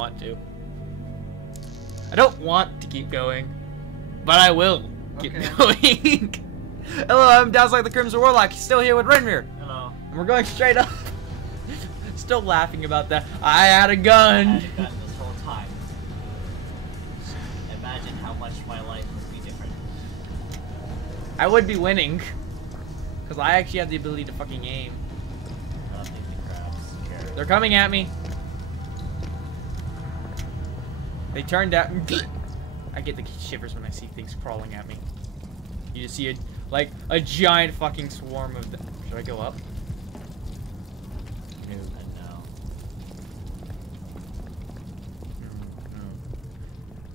want to. I don't want to keep going, but I will keep going. Hello, I'm Dazarloc the Crimson Warlock. Still here with Renmir. Hello. And we're going straight up. Still laughing about that. I had a gun. I had a gun this whole time. Imagine how much my life would be different. I would be winning. Because I actually have the ability to fucking aim. They're coming at me. They turned out. I get the shivers when I see things crawling at me. You just see like a giant fucking swarm of them. Should I go up? No.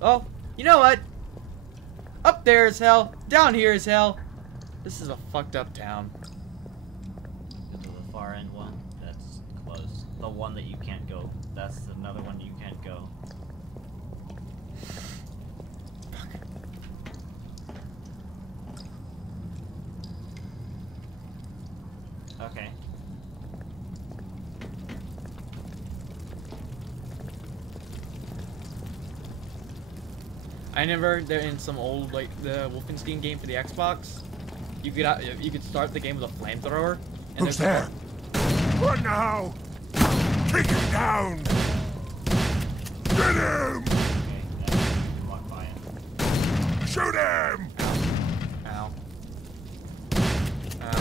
Oh, you know what? Up there is hell. Down here is hell. This is a fucked up town. Go to the far end one. That's close. The one that you can't go. That's another one you can't go. Okay. I never. They're in some old like the Wolfenstein game for the Xbox. You could start the game with a flamethrower. Who's there? What now? Take him down! Get him! Okay, walk by him. Shoot him! Ow. Ow.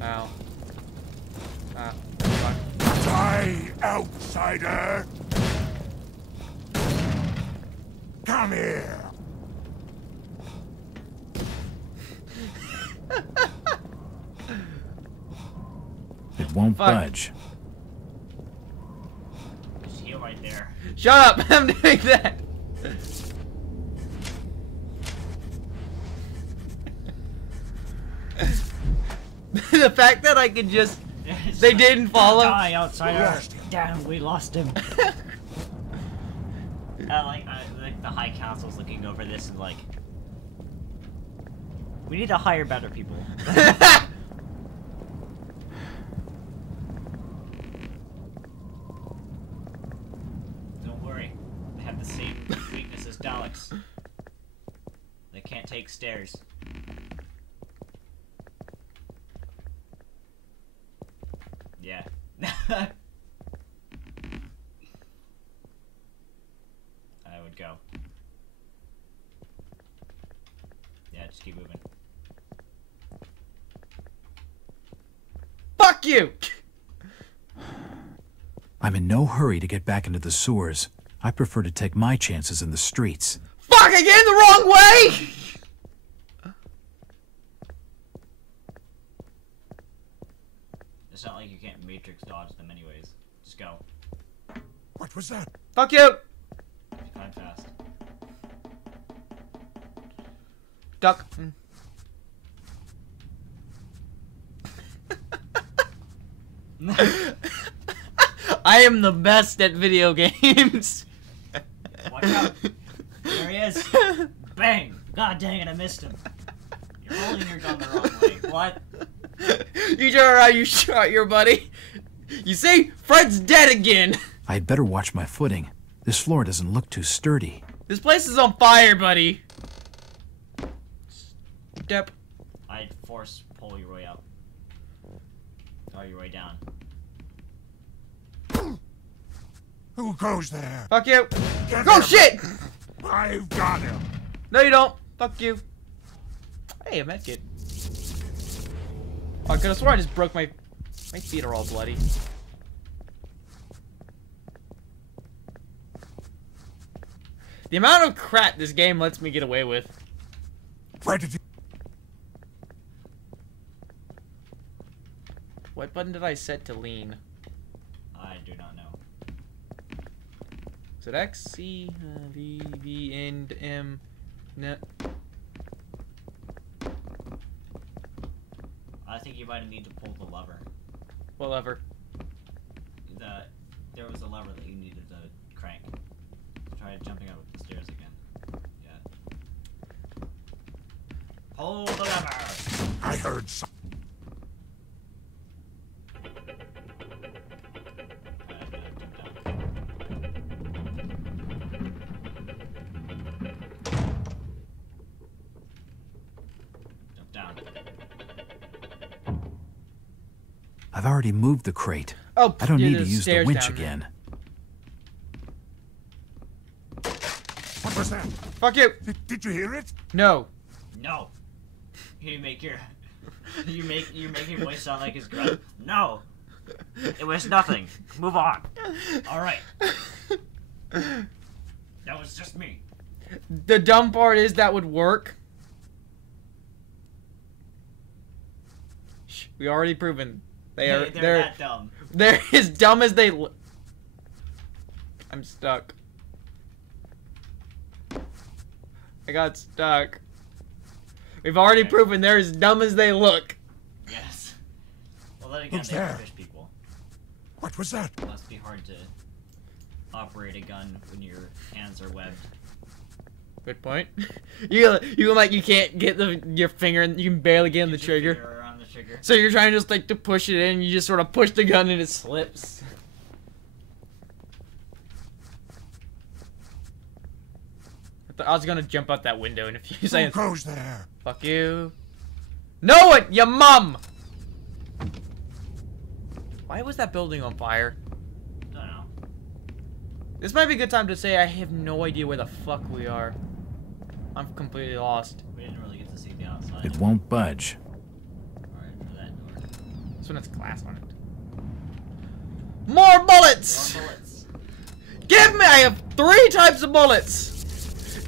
Ow. Ah. Fuck. Die, outsider! Come here! It won't budge. Just heal right there. Shut up! I'm doing that. The fact that I could just. They didn't follow. Die, outsider! Damn, we lost him. Like the High Council's looking over this and like, we need to hire better people. Don't worry, they have the same weakness as Daleks. They can't take stairs. Yeah. I would go. Yeah, just keep moving. Fuck you! I'm in no hurry to get back into the sewers. I prefer to take my chances in the streets. Fuck! I get in the wrong way! It's not like you can't matrix dodge them anyways. Just go. What was that? Fuck you! Climb fast. Duck. I am the best at video games. Watch out. There he is. Bang! God dang it, I missed him. You're holding your gun the wrong way. What? You turn around, you shot your buddy. You see? Fred's dead again. I'd better watch my footing. This floor doesn't look too sturdy. This place is on fire, buddy. Step. I'd force pull your way up. Or your way down. Who goes there? Fuck you. Get Oh him. shit! I've got him. No, you don't. Fuck you. Hey, a medkit. Oh, I could have sworn I just broke my feet are all bloody. The amount of crap this game lets me get away with. Where did you... What button did I set to lean? I do not know. Is it X, C, V, V, and M, N? I think you might need to pull the lever. What lever? There was a lever that you needed to crank. Try jumping up the stairs again. Yeah. Pull the lever! I heard some... I've already moved the crate. Oh, I don't yeah, need to there's use the stairs winch down there. again. What was that? Fuck you. Did you hear it? No. No. You make your voice sound like his grunt. No. It was nothing. Move on. All right. That was just me. The dumb part is that would work. Shh, we already proven They're that dumb. They're as dumb as they look. I'm stuck. I got stuck. We've already proven they're as dumb as they look. Yes. Well, then again, Who's they are there? fish people. What was that? It must be hard to operate a gun when your hands are webbed. Good point. You like you can't get your finger and you can barely get on the Get your trigger. finger on the trigger. So you're trying just like to push it in, you just sort of push the gun and it slips. I was gonna jump out that window in a few Who seconds. goes there? Fuck you. Know it, your mum! Why was that building on fire? I don't know. This might be a good time to say I have no idea where the fuck we are. I'm completely lost. We didn't really get to see the outside. It won't budge. Alright, for that door. This one has glass on it. More bullets! More bullets. Give me! I have 3 types of bullets!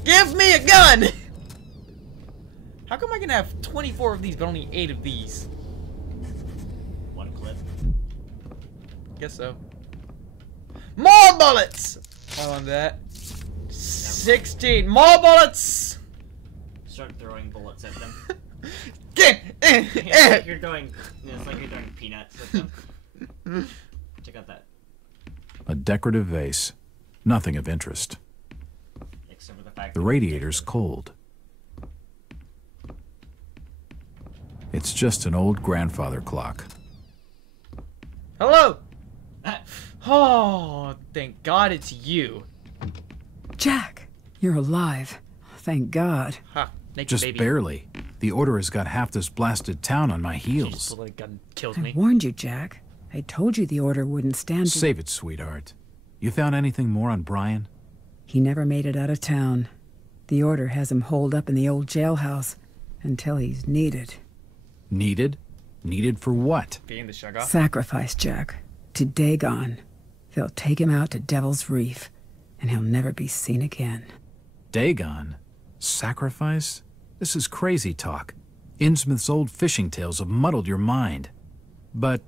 Give me a gun! How come I can have 24 of these but only 8 of these? One clip. Guess so. More bullets! I want that. 16 more bullets! Start throwing bullets at them. Get It's like you're throwing peanuts at them. Check out that. A decorative vase. Nothing of interest. Except for the fact The that radiator's cold. It's just an old grandfather clock. Hello! Oh, thank God it's you. Jack, you're alive. Thank God. Ha, naked Just baby. barely. The Order has got half this blasted town on my She heels. just pulled a gun, kills I me. warned you, Jack. I told you the Order wouldn't stand you. Save it, sweetheart. You found anything more on Brian? He never made it out of town. The Order has him holed up in the old jailhouse until he's needed. Needed? Needed for what? Being the sugar. Sacrifice, Jack, to Dagon. They'll take him out to Devil's Reef, and he'll never be seen again. Dagon? Sacrifice? This is crazy talk. Innsmouth's old fishing tales have muddled your mind. But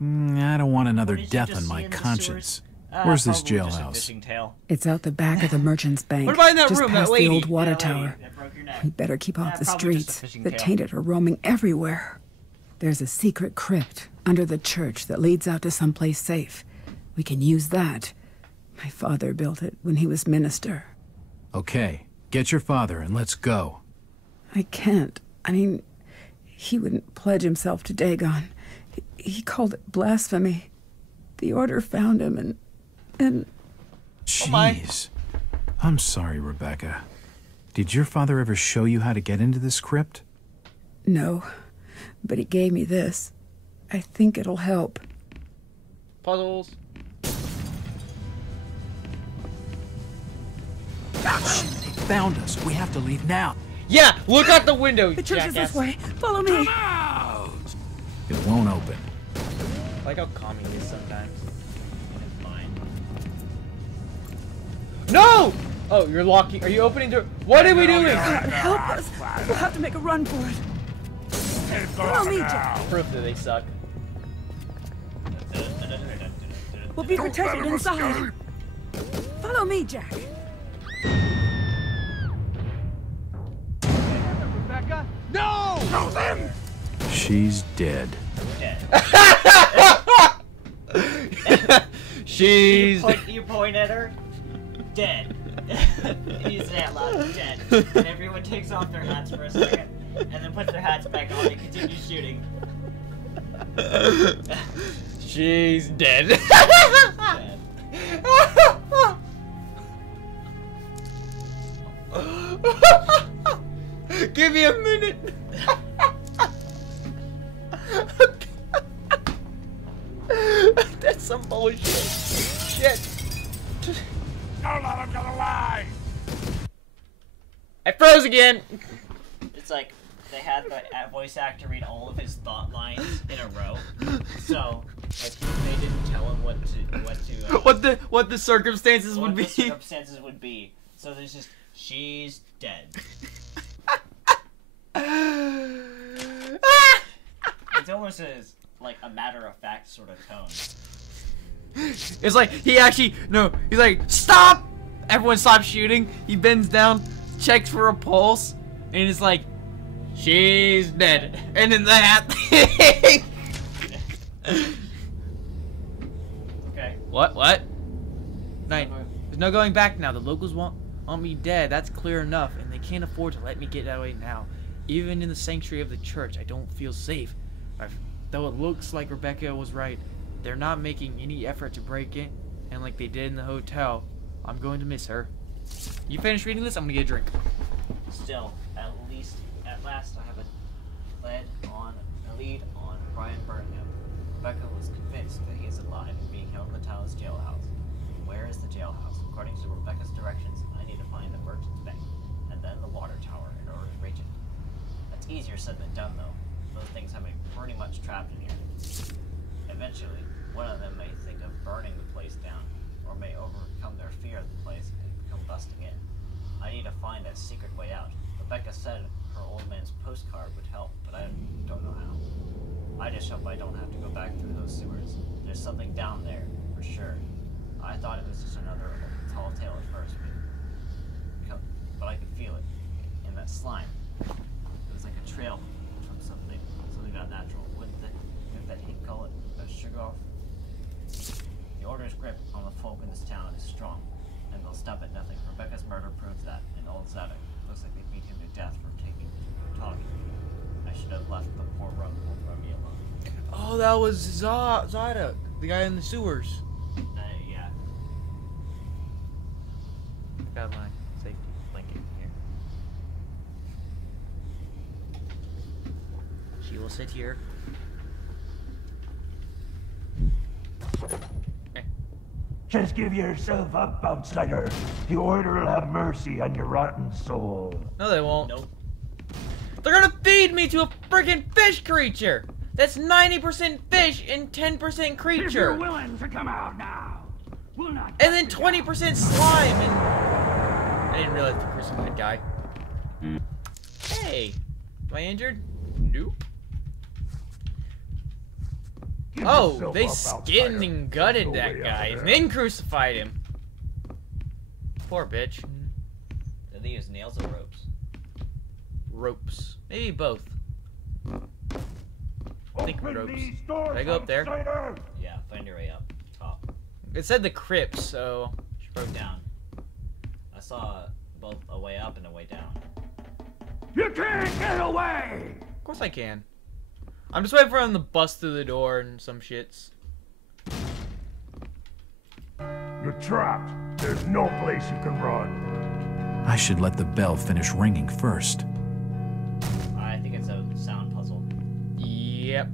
I don't want another What did you death just on see my in the conscience. sewers? Where's this Probably just a jailhouse? fishing tail. It's out the back of the Merchant's Bank, What about in that just room, that past the lady? old water That lady tower. that broke your neck. We better keep off the Probably just a streets. fishing The tail. tainted are roaming everywhere. There's a secret crypt under the church that leads out to someplace safe. We can use that. My father built it when he was minister. Okay, get your father and let's go. I can't. I mean, he wouldn't pledge himself to Dagon. He called it blasphemy. The Order found him and... my. Jeez. I'm sorry, Rebecca. Did your father ever show you how to get into this crypt? No, but he gave me this. I think it'll help. Puzzles. They found us. We have to leave now. Yeah, look out the window, The church is jackass. this way. Follow me. It won't open. I like how calm he is sometimes. In his mind. No! Oh, you're locking. Are you opening door? What are we doing? God, help us. We'll have to make a run for it. Follow me, Jack. Proof that they suck. We'll be protected inside. Follow me, Jack. Rebecca? No, then! She's dead. She's. You point at her. Dead. You say out loud, dead. And everyone takes off their hats for a second, and then puts their hats back on and continues shooting. She's dead. Dead. Give me a minute. Oh shit! Shit! Don't let him get away! I froze again. It's like they had the voice actor read all of his thought lines in a row. So like they didn't tell him what the circumstances would be. What the circumstances would be. So there's just she's dead. It's almost like a matter of fact sort of tone. It's like he actually he's like stop. Everyone stops shooting. He bends down, checks for a pulse, and it's like she's dead. And then that thing. Okay. What? Night. There's no going back now. The locals want me dead. That's clear enough, and they can't afford to let me get away now. Even in the sanctuary of the church, I don't feel safe. Though it looks like Rebecca was right, they're not making any effort to break in, and like they did in the hotel, I'm going to miss her. You finished reading this? I'm gonna get a drink. Still, at last, I have a lead on Brian Burnham. Rebecca was convinced that he is alive and being held in the Taos jailhouse. Where is the jailhouse? According to Rebecca's directions, I need to find the merchant's bank, and then the water tower in order to reach it. That's easier said than done, though. Those things have me pretty much trapped in here. Eventually, one of them may think of burning the place down, or may overcome their fear of the place and come busting in. I need to find a secret way out. Rebecca said her old man's postcard would help, but I don't know how. I just hope I don't have to go back through those sewers. There's something down there, for sure. I thought it was just another tall tale at first, but I could feel it in that slime. It was like a trail from something not natural. Wouldn't that he'd call it a sugar off? The Order's grip on the folk in this town is strong, and they'll stop at nothing. Rebecca's murder proves that, and old Zadok looks like they beat him to death for talking. I should have left the poor Rummy alone. Oh, that was Zadok, the guy in the sewers. Yeah. Got my safety blanket here. She will sit here. Okay. Just give yourself up, outsider. The Order will have mercy on your rotten soul. No, they won't. Nope. They're gonna feed me to a freaking fish creature! That's 90% fish and 10% creature! If you're willing to come out now, we'll not. And then 20% slime and... I didn't realize the person was a guy. Hey! Am I injured? Nope. Give Oh, yourself they up, skinned outsider. and gutted No that way out guy of and there. then crucified him. Poor bitch. Did they use nails or ropes? Ropes. Maybe both. I think Open ropes. these doors, Did I go up there? outsider. Yeah, find your way up top. It said the crypt, so... Should probably Down. I saw both a way up and a way down. You can't get away. Of course I can. I'm just waiting for him to bust through the door and some shits. You're trapped. There's no place you can run. I should let the bell finish ringing first. I think it's a sound puzzle. Yep.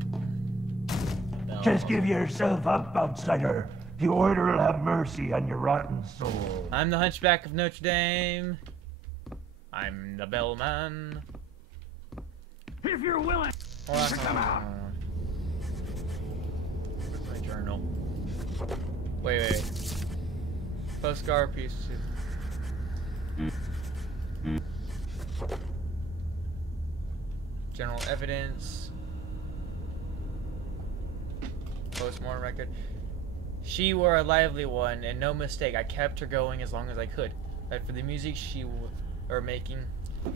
Bell Just puzzle. give yourself up, outsider. The Order will have mercy on your rotten soul. I'm the Hunchback of Notre Dame. I'm the bellman. If you're willing. Hold on, Come out. Where's my journal? Wait. Postcard piece. General evidence. Postmortem record. She were a lively one, and no mistake. I kept her going as long as I could. But for the music she were making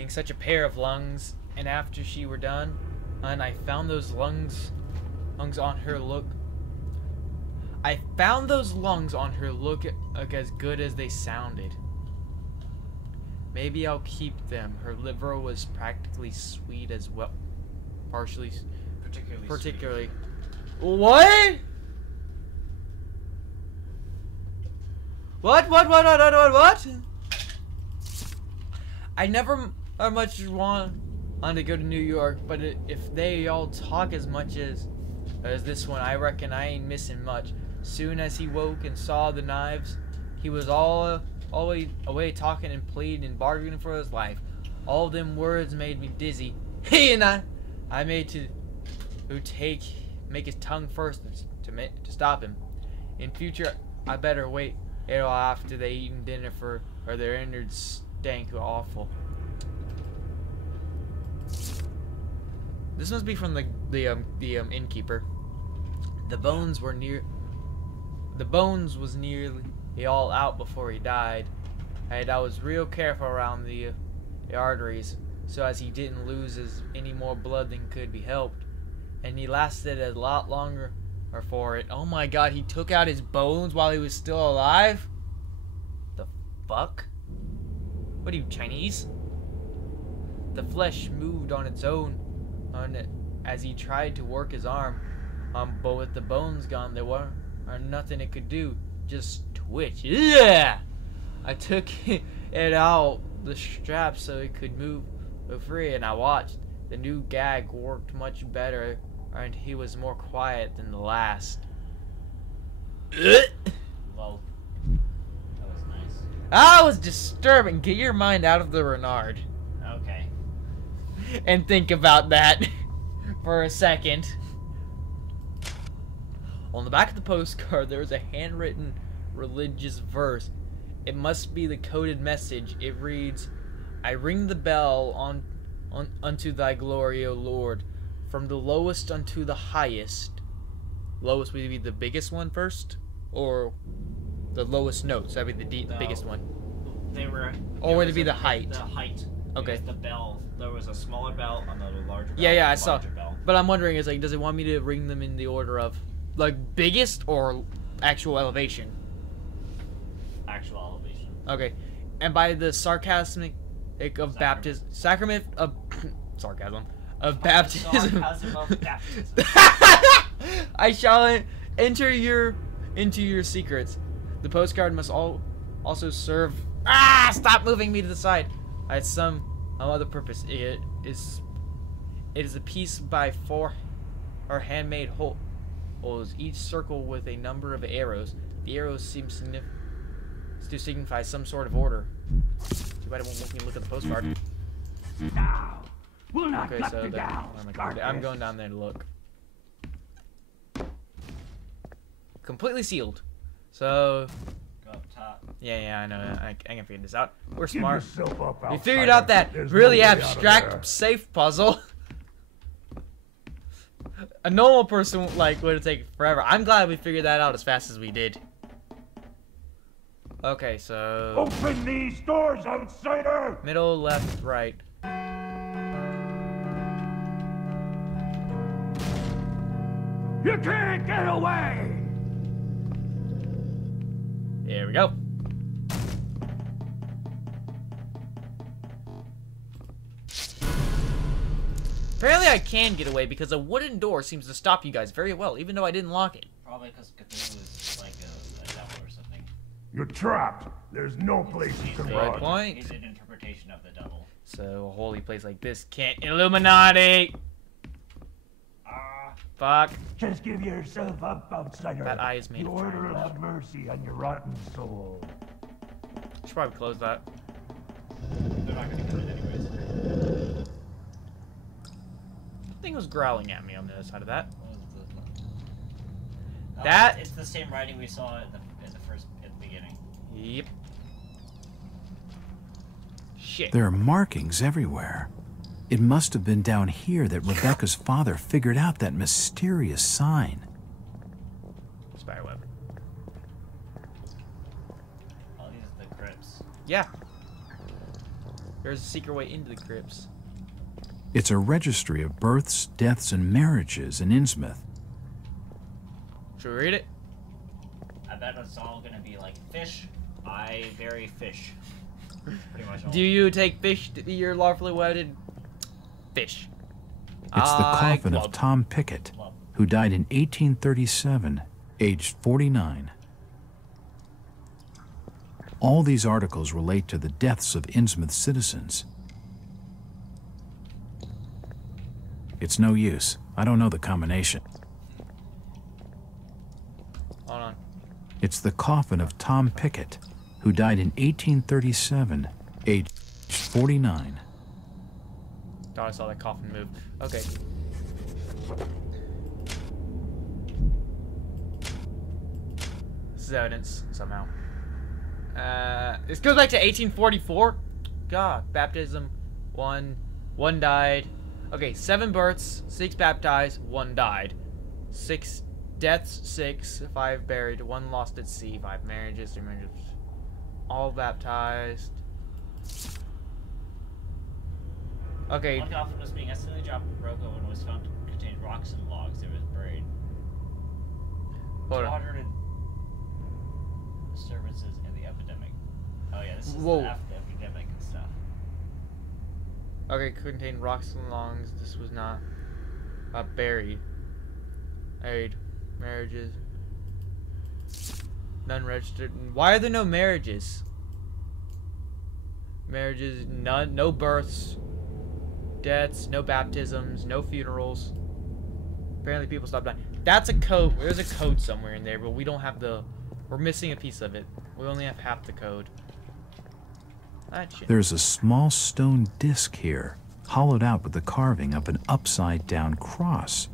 such a pair of lungs, and after she were done, and I found those lungs on her look. I found those lungs on her look as good as they sounded. Maybe I'll keep them. Her liver was practically sweet as well. Partially. Particularly. What? What? I never much want to go to New York, but if they all talk as much as this one, I reckon I ain't missing much. Soon as he woke and saw the knives, he was all away talking and pleading and bargaining for his life. All them words made me dizzy. He and I made to make his tongue first to stop him. In future, I better wait until after they eaten dinner or their innards stank awful. This must be from the innkeeper. The bones was nearly all out before he died, and I was real careful around the arteries so as he didn't lose any more blood than could be helped. And he lasted a lot longer for it. Oh my god, he took out his bones while he was still alive? The fuck? What are you, Chinese? The flesh moved on its own as he tried to work his arm. But with the bones gone, there were nothing it could do. Just twitch. Yeah! I took it out the strap so it could move free, and I watched. The new gag worked much better, and he was more quiet than the last. Well, that was nice. That was disturbing. Get your mind out of the Renard. Okay. And think about that for a second. On the back of the postcard, there was a handwritten religious verse. It must be the coded message. It reads, I ring the bell unto thy glory, O Lord, from the lowest unto the highest. Lowest would be the biggest one first? Or the lowest notes? That would be the biggest one. They were... Or would it be the height? The height. Okay. Because the bell, there was a smaller bell and then a larger bell. Yeah, I saw. Bell. But I'm wondering, is like, does it want me to ring them in the order of, like, biggest or actual elevation? Actual elevation. Okay. And by the sarcasm of baptism, sacrament of sarcasm of baptism. Sarcasm of baptism. I shall enter into your secrets. The postcard must also serve. Stop moving me to the side. I had some other purpose. It is a piece by 4 handmade holes, each circle with a number of arrows. The arrows seem to signify some sort of order. Too bad it won't let me look at the postcard. Now, we'll not Okay, cut so you down, I'm going down there to look. Completely sealed. So, Go up top. yeah, I know. I can figure this out. We're Give smart. yourself up, We outsider. figured out that There's really no way out of there. abstract safe puzzle. A normal person would have taken forever. I'm glad we figured that out as fast as we did. Okay, so Open these doors, outsider! middle, left, right. You can't get away! Here we go. Apparently I can get away because a wooden door seems to stop you guys very well, even though I didn't lock it. Probably because Cthulhu is like a devil or something. You're trapped. There's no place you can Good run. point. He's an interpretation of the devil. So a holy place like this can't Illuminati. Fuck. Just give yourself up, outsider. That eye is made The of order will triangle. have mercy on your rotten soul. Should probably close that. They're not going to get it anyways. Thing was growling at me on the other side of that. Oh, That- it's the same writing we saw at the beginning. Yep. Shit. There are markings everywhere. It must have been down here that Rebecca's father figured out that mysterious sign. Spiderweb. Oh, these are the crypts. Yeah. There's a secret way into the crypts. It's a registry of births, deaths, and marriages in Innsmouth. Should we read it? I bet it's all going to be like fish. I bury fish. Pretty much all. Do you take fish to be your lawfully wedded fish? It's the coffin of club. Tom Pickett, Club. who died in 1837, aged 49. All these articles relate to the deaths of Innsmouth citizens. It's no use. I don't know the combination. Hold on. It's the coffin of Tom Pickett, who died in 1837, aged 49. Thought I saw that coffin move. Okay. This is evidence, somehow. This goes back to 1844? God, baptism, one died. Okay, 7 births, 6 baptized, 1 died. 6 deaths, 6, 5 buried, 1 lost at sea, 5 marriages, 3 marriages, all baptized. Okay. One coffin was being accidentally dropped in Morocco and was found to contain rocks and logs. It was buried. Hold on. 200 disturbances in the epidemic. Oh yeah, this is Whoa. after the epidemic and stuff. Okay, contained rocks and longs. This was not buried. Married. Marriages. None registered. Why are there no marriages? Marriages, none, no births, deaths, no baptisms, no funerals. Apparently people stopped dying. That's a code. There's a code somewhere in there, but we don't have the... We're missing a piece of it. We only have half the code. That shit. There's a small stone disc here, hollowed out with the carving of an upside-down cross.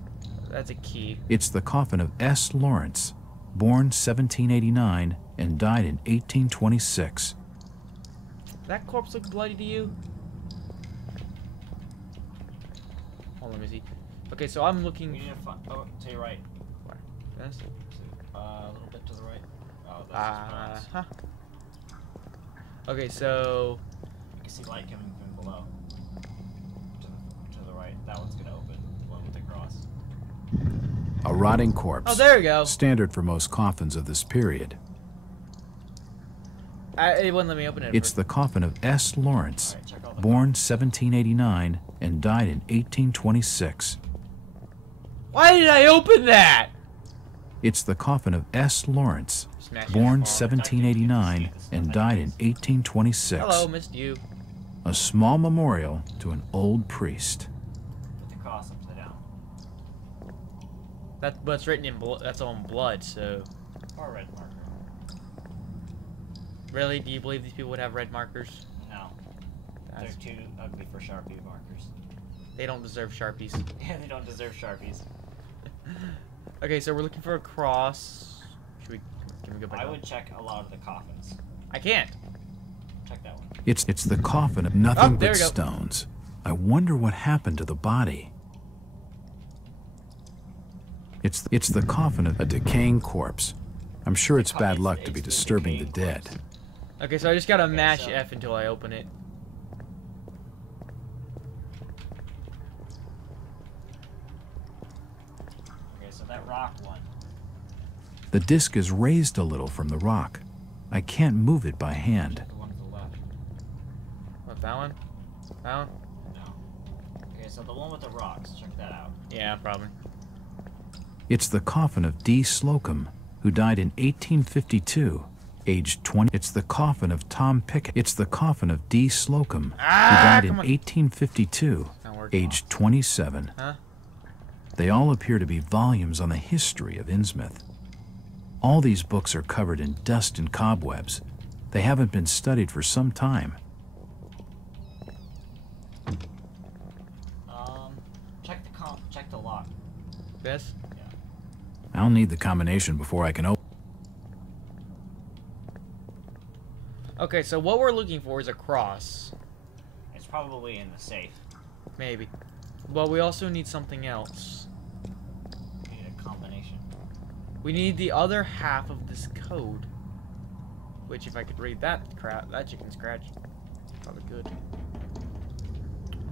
That's a key. It's the coffin of S. Lawrence, born 1789 and died in 1826. That corpse look bloody to you? Hold on, let me see. Okay, so I'm looking... We need to find... Oh, to your right. Where? This? A little bit to the right. Oh, that's his cross. Okay, so... You can see light coming from below. To the right. That one's gonna open. The one with the cross. A rotting corpse. Oh, there we go. Standard for most coffins of this period. It wouldn't let me open it. It's the coffin of S. Lawrence, Alright, check all the born 1789 and died in 1826. Why did I open that? It's the coffin of S. Lawrence, Smash born it. 1789 and died in 1826. Hello, missed you. A small memorial to an old priest. With the cross upside down. But it's written in blood. That's all in blood. So, Or a red marker. really, do you believe these people would have red markers? No. That's, They're too ugly for Sharpie markers. they don't deserve Sharpies. Yeah, they don't deserve Sharpies. Okay, so we're looking for a cross. Should we? Can we go back? I up? would check a lot of the coffins. I can't. Check that one. It's the coffin of nothing Oh, there but we go. stones. I wonder what happened to the body. It's the coffin of a decaying corpse. I'm sure it's bad luck to be It's the disturbing the decaying dead. corpse. Okay, so I just gotta Okay, mash so- F until I open it. Okay, so that rock one. The disc is raised a little from the rock. I can't move it by hand. The one to the left. What, that one? That one? No. Okay, so the one with the rocks. Check that out. Yeah, probably. It's the coffin of D. Slocum, who died in 1852, aged 20. It's the coffin of Tom Pickett. It's the coffin of D. Slocum, who died in come on. 1852, Not working. aged 27. Huh? They all appear to be volumes on the history of Innsmouth. All these books are covered in dust and cobwebs. They haven't been studied for some time. Check the lock. This? Yeah. I'll need the combination before I can open. Okay, so what we're looking for is a cross. It's probably in the safe. Maybe. But we also need something else. We need a combination. We need the other half of this code. Which, if I could read that crap, that chicken scratch, probably could.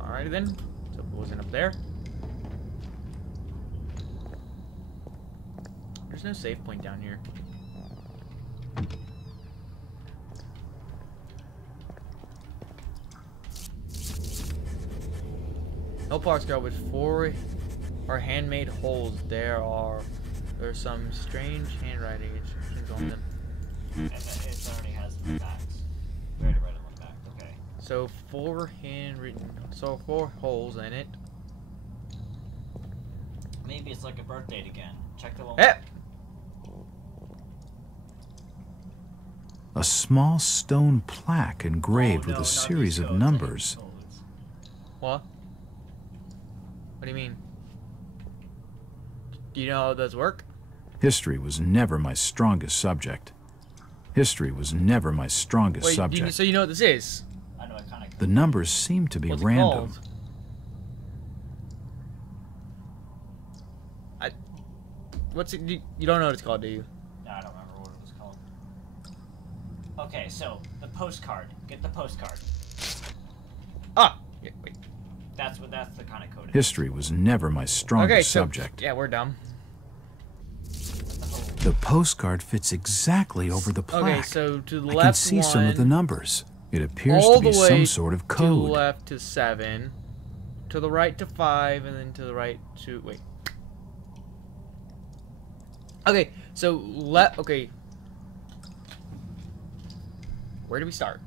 Alrighty then. So it wasn't up there. There's no save point down here. No parts go with 4 are handmade holes. There's some strange handwriting instructions on them. And it already has the backs. We already read it on the back. Okay. So 4 handwritten, so 4 holes in it. Maybe it's like a birth date again. Check the one. Eh! a small stone plaque engraved with a series of numbers. What? What do you mean? Do you know how those work? History was never my strongest subject. History was never my strongest Wait, subject. so you know what this is? I know it kind of. The numbers seem to be What's it random. called? What's it? You don't know what it's called, do you? No, I don't remember what it was called. Okay, so the postcard. Get the postcard. Ah! Yeah, wait. That's the kind of code. History was never my strongest Okay, so, subject. yeah, we're dumb. The postcard fits exactly over the plaque. Okay, so to the left I can see some of the numbers. It appears all to be the way some sort of to code. the left to 7, to the right to 5, and then to the right to... Wait. Okay, so okay. Where do we start?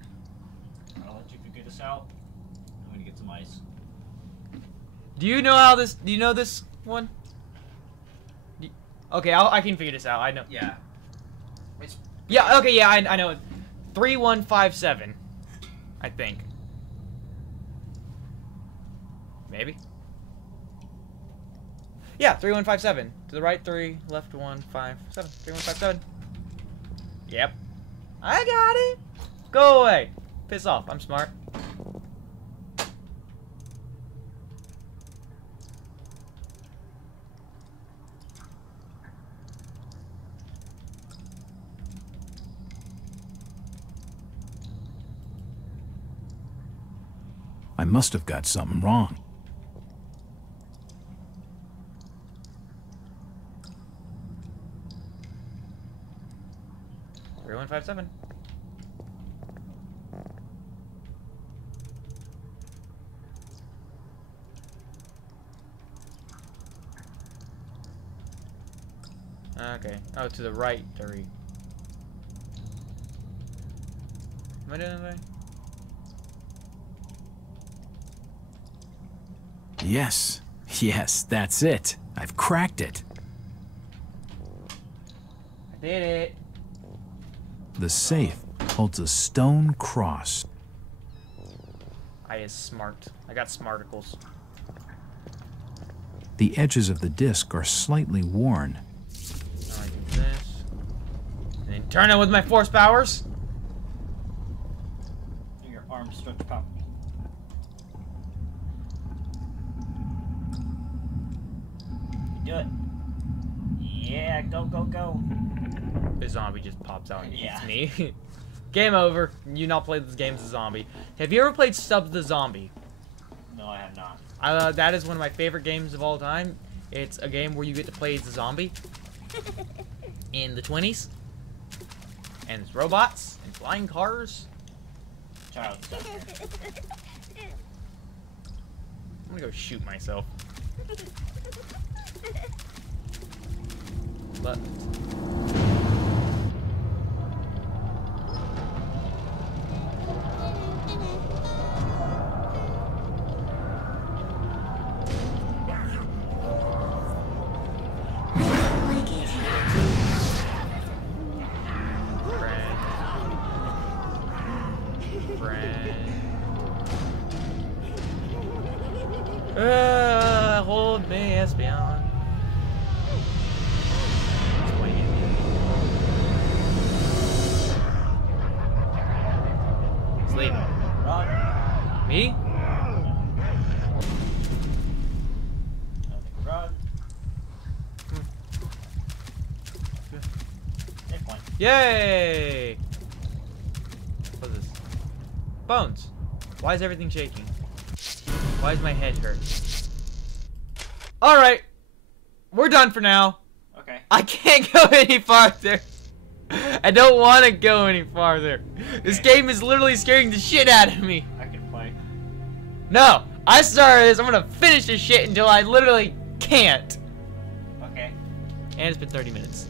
I'll let you figure this out. I'm gonna get some ice. Do you know how this... Do you know this one? Okay, I can figure this out. I know. Yeah. It's Yeah, okay, yeah, I know it. 3157. I think. Maybe? Yeah, 3157. To the right 3, left 1, 5, 7. 3157. Yep. I got it. Go away. Piss off. I'm smart. I must have got something wrong. Three, 1, 5, 7. Okay. Oh, to the right 3. Am I doing it right? Yes. Yes, that's it. I've cracked it. I did it. The safe holds a stone cross. I is smart. I got smarticles. The edges of the disc are slightly worn. Now I do this. And then turn it with my force powers. your arm stretched out. You do it. Yeah, go, go, go. The zombie just pops out and eats Yeah. me. Game over. You not played this game as a zombie. Have you ever played Stubbs the Zombie? No, I have not. That is one of my favorite games of all time. It's a game where you get to play as a zombie in the 20s. And it's robots and flying cars. Child stuff. I'm gonna go shoot myself. But hold me as beyond. Sleep. Run. Me? Run. Take one. Yay! What's this? Bones. Why is everything shaking? Why is my head hurt? Alright. We're done for now. Okay. I can't go any farther. I don't want to go any farther. This Okay. game is literally scaring the shit out of me. I can play. No. I started this. I'm going to finish this shit until I literally can't. Okay. And it's been 30 minutes.